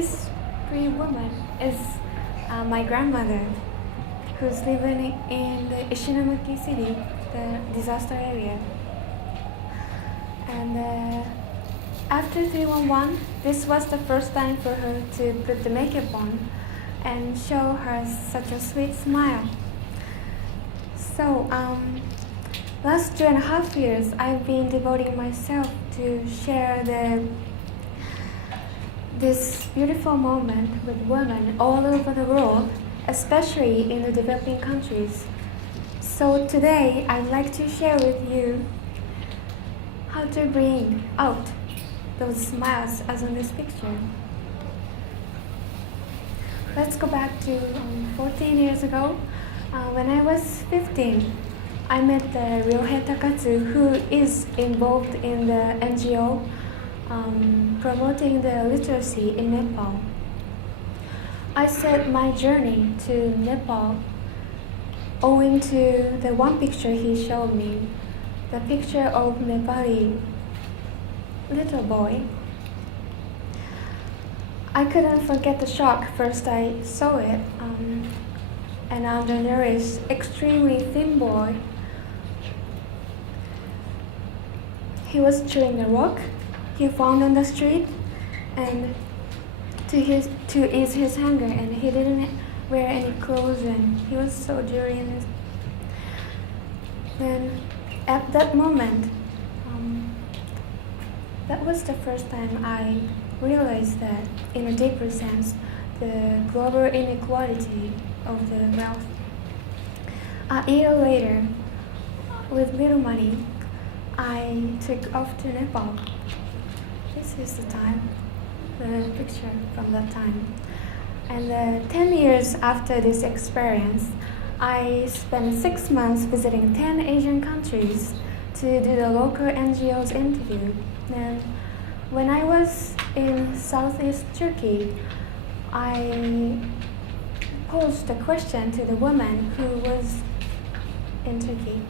this pretty woman is my grandmother, who's living in the Ishinomaki city, the disaster area. And after 311, this was the first time for her to put the makeup on and show her such a sweet smile. So, last 2.5 years, I've been devoting myself to share this beautiful moment with women all over the world, especially in the developing countries. So today, I'd like to share with you how to bring out those smiles as in this picture. Let's go back to 14 years ago. When I was 15, I met Ryohei Takatsu, who is involved in the NGO promoting the literacy in Nepal. I set my journey to Nepal owing to the one picture he showed me, the picture of Nepali little boy. I couldn't forget the shock first I saw it, and under there is extremely thin boy. He was chewing a rock he found on the street, and to ease his hunger, and he didn't wear any clothes, and he was so dirty. And then at that moment, that was the first time I realized that, in a deeper sense, the global inequality of the wealth. A year later, with little money, I took off to Nepal. This is the picture from that time. And 10 years after this experience, I spent 6 months visiting 10 Asian countries to do the local NGOs interview. And when I was in Southeast Turkey, I posed a question to the woman who was in Turkey.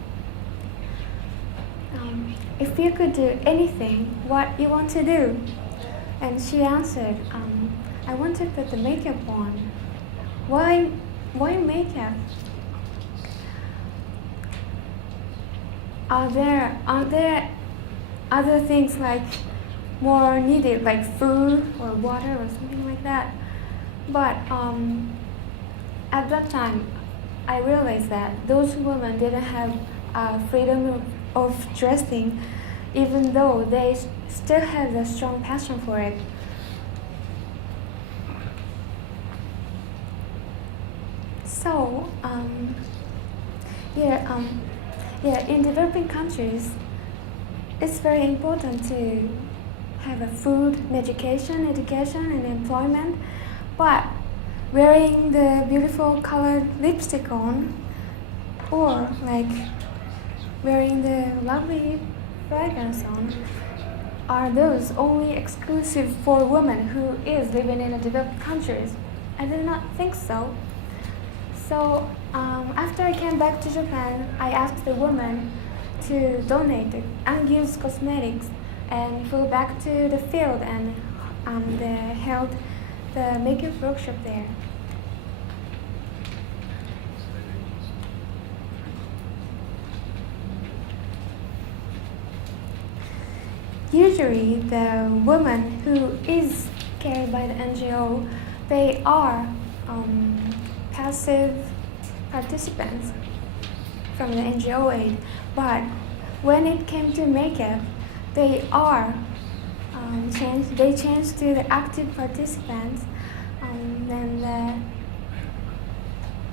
If you could do anything, what you want to do? And she answered, I want to put the makeup on. Why makeup? Aren't there other things like more needed, like food or water or something like that? But at that time, I realized that those women didn't have freedom of dressing, even though they still have a strong passion for it. So, in developing countries, it's very important to have a food, education, and employment, but wearing the beautiful colored lipstick on, or like wearing the lovely fragrance on, are those only exclusive for women who is living in the developed countries? I did not think so. So after I came back to Japan, I asked the woman to donate the unused cosmetics and flew back to the field and held the makeup workshop there. Usually, the woman who is carried by the NGO, they are passive participants from the NGO aid. But when it came to makeup, they are They changed to the active participants, and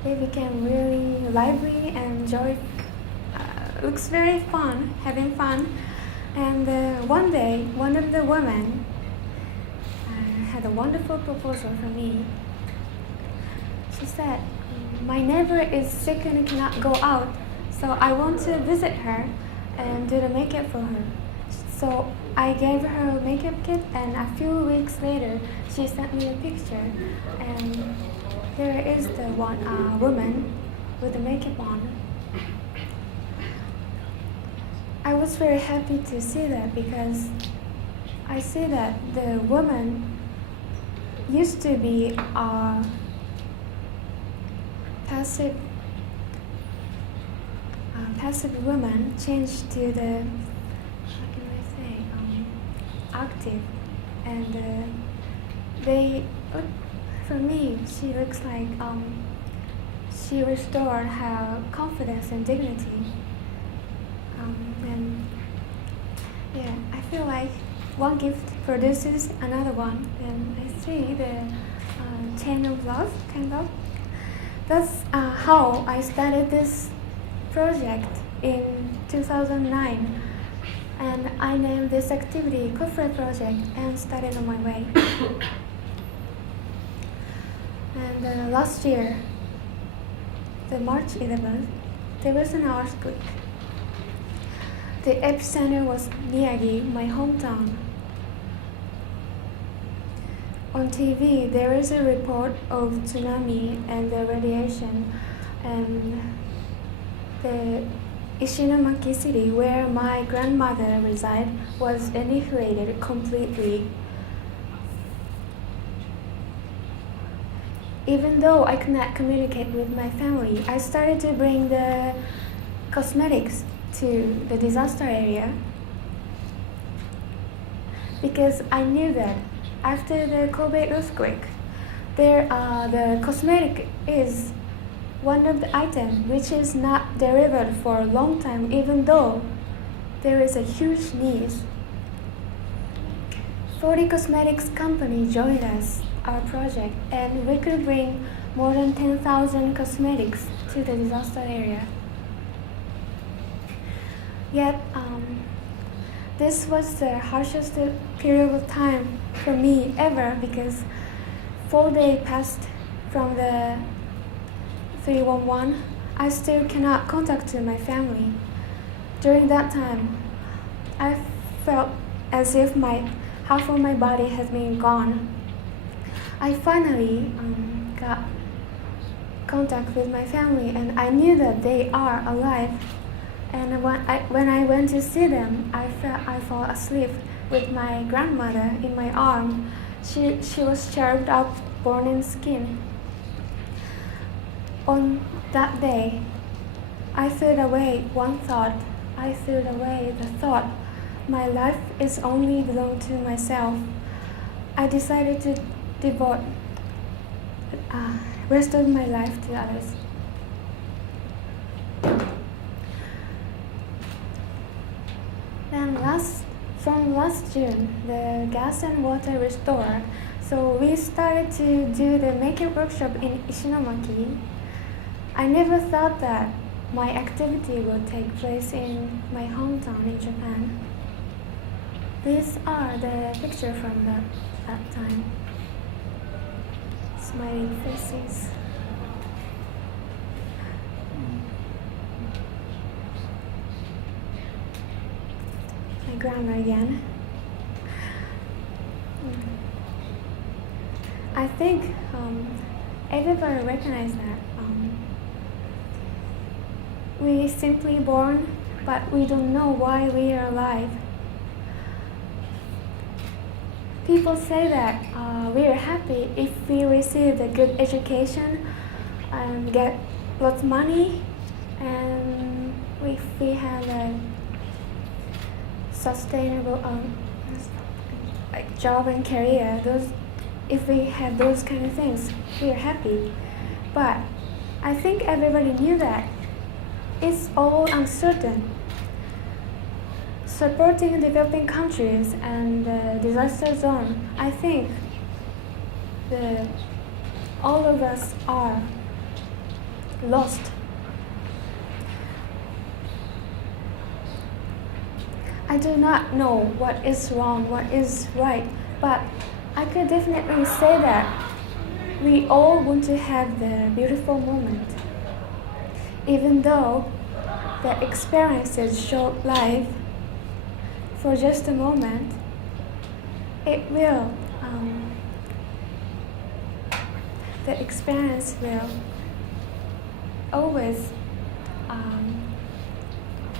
they became really lively and joy. Looks very fun, having fun. And one day, one of the women had a wonderful proposal for me. She said, my neighbor is sick and cannot go out, so I want to visit her and do the makeup for her. So I gave her a makeup kit, and a few weeks later, she sent me a picture. And there is the woman with the makeup on. I was very happy to see that, because I see that the woman used to be a passive woman changed to the, how can I say, active, and for me, she looks like she restored her confidence and dignity. And yeah, I feel like one gift produces another one, and I see the chain of love, kind of. That's how I started this project in 2009, and I named this activity Corporate Project and started on my way. And last year, the March 11th, there was an earthquake. The epicenter was Miyagi, my hometown. On TV, there is a report of tsunami and the radiation, and the Ishinomaki city, where my grandmother resided, was annihilated completely. Even though I could not communicate with my family, I started to bring the cosmetics to the disaster area because I knew that after the Kobe earthquake, the cosmetic is one of the items which is not delivered for a long time, even though there is a huge need. 40 cosmetics companies joined us, our project, and we could bring more than 10,000 cosmetics to the disaster area. Yet, this was the harshest period of time for me ever because 4 days passed from the 311. I still cannot contact my family. During that time, I felt as if half of my body has been gone. I finally got contact with my family, and I knew that they are alive. And when I went to see them, I fell asleep with my grandmother in my arm. She was charred up, bone and skin. On that day, I threw away one thought. I threw away the thought, my life is only belong to myself. I decided to devote rest of my life to others. Then from last June, the gas and water restored, so we started to do the maker workshop in Ishinomaki. I never thought that my activity would take place in my hometown in Japan. These are the pictures from that time. Smiling faces. My grandma again. I think everybody recognizes that we simply born, but we don't know why we are alive. People say that we are happy if we receive a good education and get lots of money, and if we have a sustainable like job and career. If we have those kind of things, we are happy. But I think everybody knew that it's all uncertain. Supporting developing countries and the disaster zone, I think all of us are lost. I do not know what is wrong, what is right, but I could definitely say that we all want to have the beautiful moment. Even though the experience is short-lived, for just a moment, the experience will always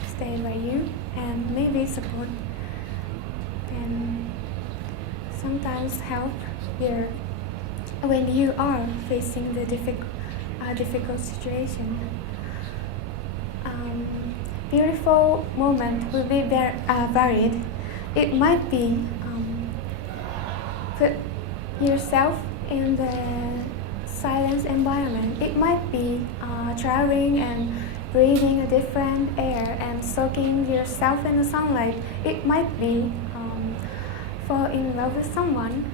stay by you and maybe support and sometimes help your when you are facing the difficult situation. Beautiful moment will be varied. It might be put yourself in the silence environment. It might be traveling and breathing a different air and soaking yourself in the sunlight. It might be fall in love with someone.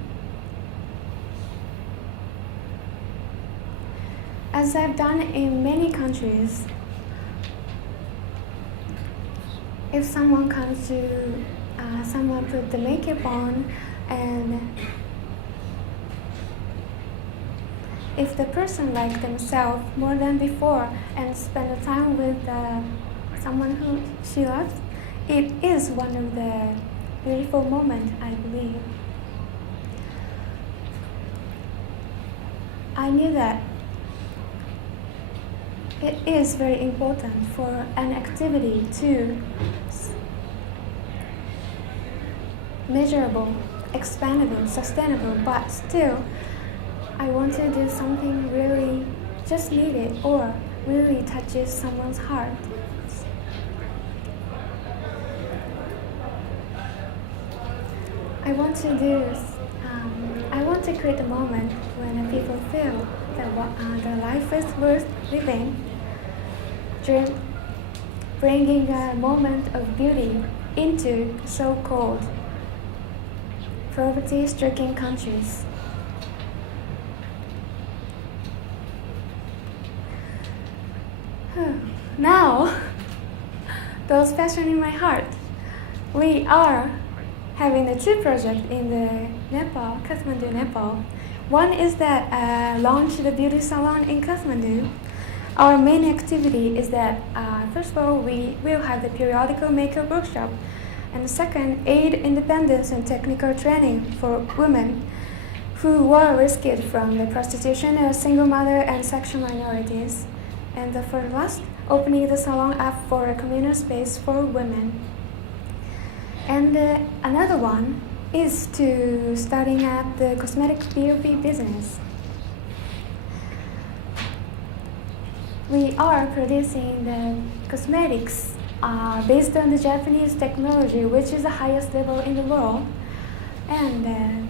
As I've done in many countries, if someone comes to someone put the makeup on, and if the person likes themselves more than before and spend the time with someone who she loves, it is one of the beautiful moments, I believe. I knew that it is very important for an activity to measurable, expandable, sustainable, but still I want to do something really just needed or really touches someone's heart. I want to create a moment when people feel that their life is worth living, bringing a moment of beauty into so-called poverty-stricken countries. Now, those passion in my heart. We are having the two projects in the Nepal, Kathmandu, Nepal. One is that launch the beauty salon in Kathmandu. Our main activity is that first of all we will have the periodical makeup workshop, and second, aid independence and technical training for women who were rescued from the prostitution as single mother and sexual minorities. And for the last, opening the salon up for a communal space for women. And another one is to starting up the cosmetic POP business. We are producing the cosmetics based on the Japanese technology, which is the highest level in the world. And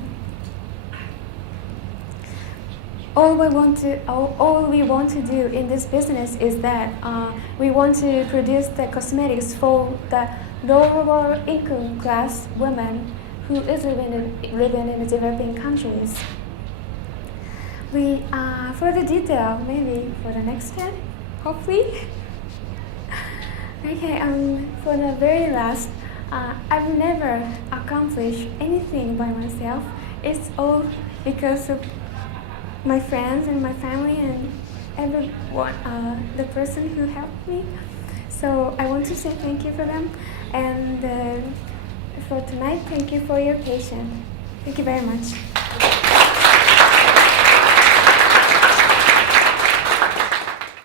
all we want to do in this business is that we want to produce the cosmetics for the lower income class women who is living in the developing countries. We further detail maybe for the next step, hopefully. Okay, for the very last, I've never accomplished anything by myself. It's all because of my friends and my family and everyone, the person who helped me. So I want to say thank you for them. And for tonight, thank you for your patience. Thank you very much.